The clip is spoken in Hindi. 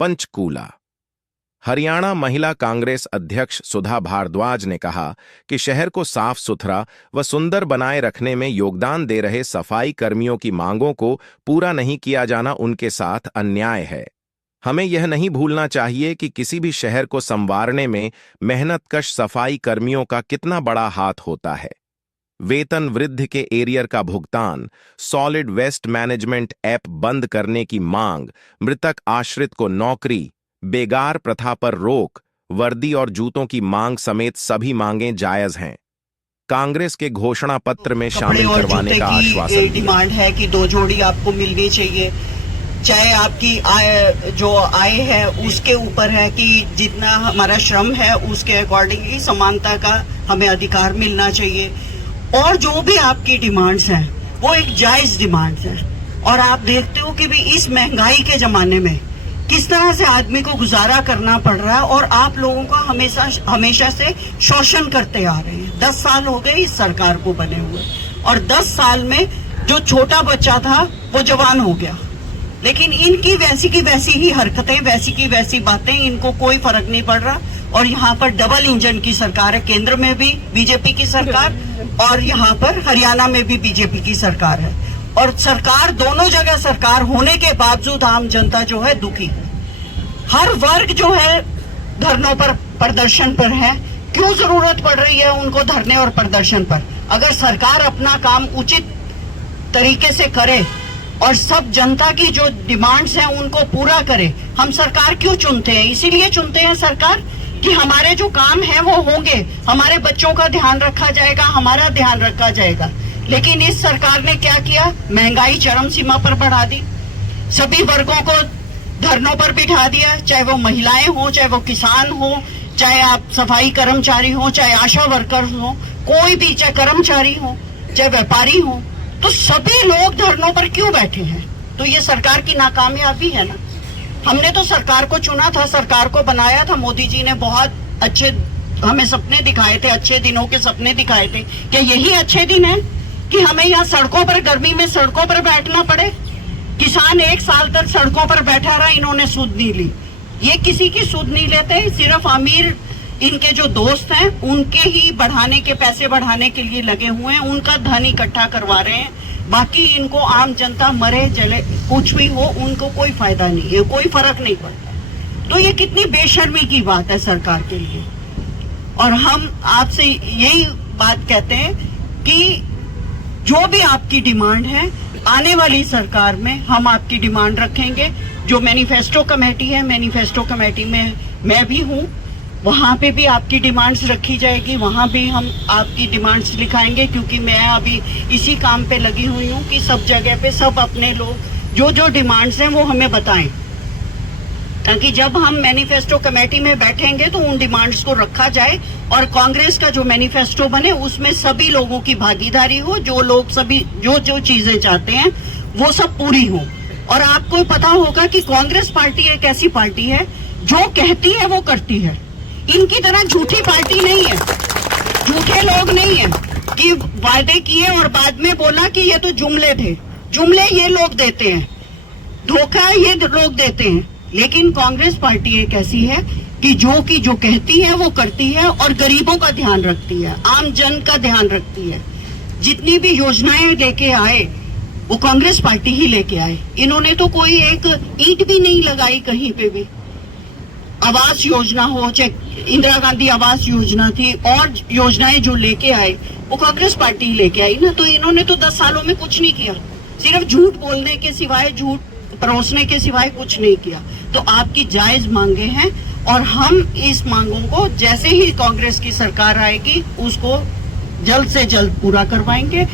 पंचकूला। हरियाणा महिला कांग्रेस अध्यक्ष सुधा भारद्वाज ने कहा कि शहर को साफ सुथरा व सुंदर बनाए रखने में योगदान दे रहे सफाई कर्मियों की मांगों को पूरा नहीं किया जाना उनके साथ अन्याय है। हमें यह नहीं भूलना चाहिए कि किसी भी शहर को संवारने में मेहनतकश सफाई कर्मियों का कितना बड़ा हाथ होता है। वेतन वृद्धि के एरियर का भुगतान, सॉलिड वेस्ट मैनेजमेंट ऐप बंद करने की मांग, मृतक आश्रित को नौकरी, बेगार प्रथा पर रोक, वर्दी और जूतों की मांग समेत सभी मांगें जायज हैं। कांग्रेस के घोषणा पत्र में शामिल करवाने का आश्वासन डिमांड है कि 2 जोड़ी आपको मिलनी चाहिए। चाहे आपकी जो आय है उसके ऊपर है कि जितना हमारा श्रम है उसके अकॉर्डिंगली समानता का हमें अधिकार मिलना चाहिए। और जो भी आपकी डिमांड्स हैं वो एक जायज डिमांड्स है। और आप देखते हो कि भी इस महंगाई के जमाने में किस तरह से आदमी को गुजारा करना पड़ रहा है और आप लोगों का हमेशा से शोषण करते आ रहे हैं। 10 साल हो गए इस सरकार को बने हुए और 10 साल में जो छोटा बच्चा था वो जवान हो गया, लेकिन इनकी वैसी की वैसी ही हरकतें, वैसी की वैसी बातें, इनको कोई फर्क नहीं पड़ रहा। और यहाँ पर डबल इंजन की सरकार है, केंद्र में भी बीजेपी की सरकार और यहाँ पर हरियाणा में भी बीजेपी की सरकार है। और सरकार, दोनों जगह सरकार होने के बावजूद आम जनता जो है दुखी है। हर वर्ग जो है धरनों पर, प्रदर्शन पर है। क्यों जरूरत पड़ रही है उनको धरने और प्रदर्शन पर? अगर सरकार अपना काम उचित तरीके से करे और सब जनता की जो डिमांड्स हैं उनको पूरा करे, हम सरकार क्यों चुनते हैं? इसीलिए चुनते हैं सरकार कि हमारे जो काम है वो होंगे, हमारे बच्चों का ध्यान रखा जाएगा, हमारा ध्यान रखा जाएगा। लेकिन इस सरकार ने क्या किया? महंगाई चरम सीमा पर बढ़ा दी, सभी वर्गों को धरनों पर बिठा दिया, चाहे वो महिलाएं हो, चाहे वो किसान हो, चाहे आप सफाई कर्मचारी हो, चाहे आशा वर्कर हो, कोई भी, चाहे कर्मचारी हो, चाहे व्यापारी हो, तो सभी लोग धरनों पर क्यों बैठे हैं? तो ये सरकार की नाकामयाबी है ना। हमने तो सरकार को चुना था, सरकार को बनाया था। मोदी जी ने बहुत अच्छे हमें सपने दिखाए थे, अच्छे दिनों के सपने दिखाए थे। क्या यही अच्छे दिन है कि हमें यहाँ सड़कों पर, गर्मी में सड़कों पर बैठना पड़े? किसान 1 साल तक सड़कों पर बैठा रहा, इन्होंने सूद नहीं ली। ये किसी की सूद नहीं लेते, सिर्फ अमीर इनके जो दोस्त हैं उनके ही बढ़ाने के, पैसे बढ़ाने के लिए लगे हुए हैं, उनका धन इकट्ठा करवा रहे हैं। बाकी इनको आम जनता मरे जले कुछ भी हो, उनको कोई फायदा नहीं है, कोई फर्क नहीं पड़ता। तो ये कितनी बेशर्मी की बात है सरकार के लिए। और हम आपसे यही बात कहते हैं कि जो भी आपकी डिमांड है, आने वाली सरकार में हम आपकी डिमांड रखेंगे। जो मैनिफेस्टो कमेटी है, मैनिफेस्टो कमेटी में मैं भी हूँ, वहाँ पे भी आपकी डिमांड्स रखी जाएगी, वहाँ भी हम आपकी डिमांड्स लिखाएंगे। क्योंकि मैं अभी इसी काम पे लगी हुई हूँ कि सब जगह पे सब अपने लोग जो जो डिमांड्स हैं वो हमें बताएं, ताकि जब हम मैनिफेस्टो कमेटी में बैठेंगे तो उन डिमांड्स को रखा जाए और कांग्रेस का जो मैनिफेस्टो बने उसमें सभी लोगों की भागीदारी हो, जो लोग सभी जो जो चीजें चाहते हैं वो सब पूरी हो। और आपको पता होगा कि कांग्रेस पार्टी एक ऐसी पार्टी है जो कहती है वो करती है। इनकी तरह झूठी पार्टी नहीं है, झूठे लोग नहीं है कि वादे किए और बाद में बोला कि ये तो जुमले थे। जुमले ये लोग देते हैं, धोखा ये लोग देते हैं। लेकिन कांग्रेस पार्टी एक ऐसी है कि जो कहती है वो करती है और गरीबों का ध्यान रखती है, आम जन का ध्यान रखती है। जितनी भी योजनाएं लेके आए वो कांग्रेस पार्टी ही लेके आए। इन्होंने तो कोई एक ईंट भी नहीं लगाई कहीं पे भी। आवास योजना हो, चाहे इंदिरा गांधी आवास योजना थी, और योजनाएं जो लेके आए वो कांग्रेस पार्टी ही लेके आई ना। तो इन्होंने तो 10 सालों में कुछ नहीं किया, सिर्फ झूठ बोलने के सिवाय, झूठ परोसने के सिवाय कुछ नहीं किया। तो आपकी जायज मांगे हैं और हम इस मांगों को जैसे ही कांग्रेस की सरकार आएगी उसको जल्द से जल्द पूरा करवाएंगे।